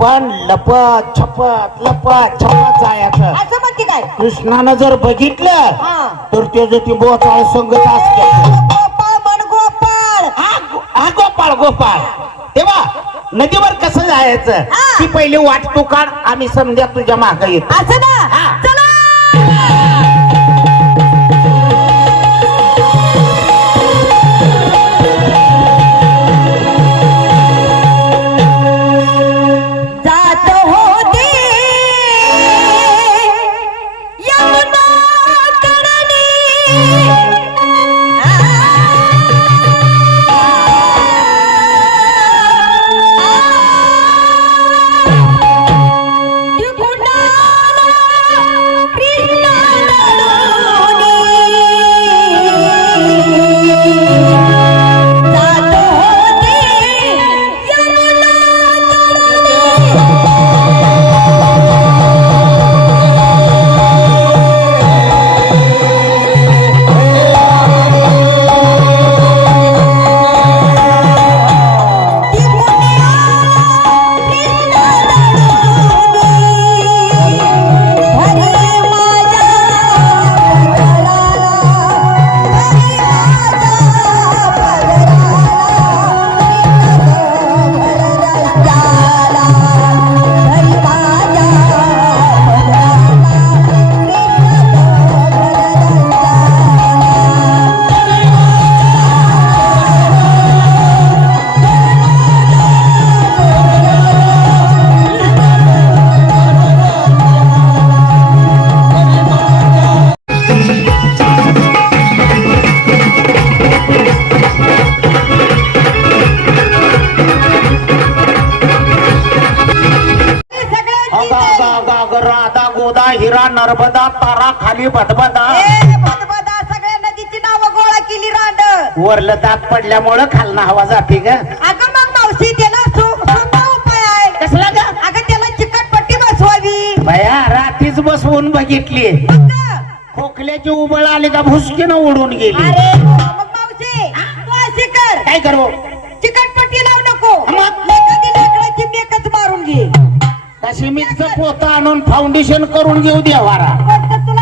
पण लपत छपत लपत छपत जायचं. असं म्हणते काय? कृष्णानं जर बघितलं हा. तर त्याचं ती बोचाळ संगत असते. गोपाळ म्हण गोपाळ. हा गो- हा गोपाळ गोपाळ. तेव्हा नदीवर कसं जायचं? हा. ती पहिली वाट तू काढ आम्ही समजा तुझ्या माग येतो. असं ना? हा. राधा गोदा हिरा नर्मदा तारा खाली बदबदा सगळ्या नदीची नावं गोळा केली रांड. वरलं दात पडल्यामुळं खालना हवा जाते ग. अगं मग मावशी त्याला सो- सोपा उपाय आहे. कसला ग? अगं त्याला चिकटपट्टी बसवावी. बया रात्रीच बसवून बघितली. खोकल्याची उबळ आली का भुसकीनं उडून गेली. अरे मग मावशी तू अशी कर. काय करू? चिकटपट्टी मेकच पोता आणून फाउंडेशन करून घेऊ देवारा फक्त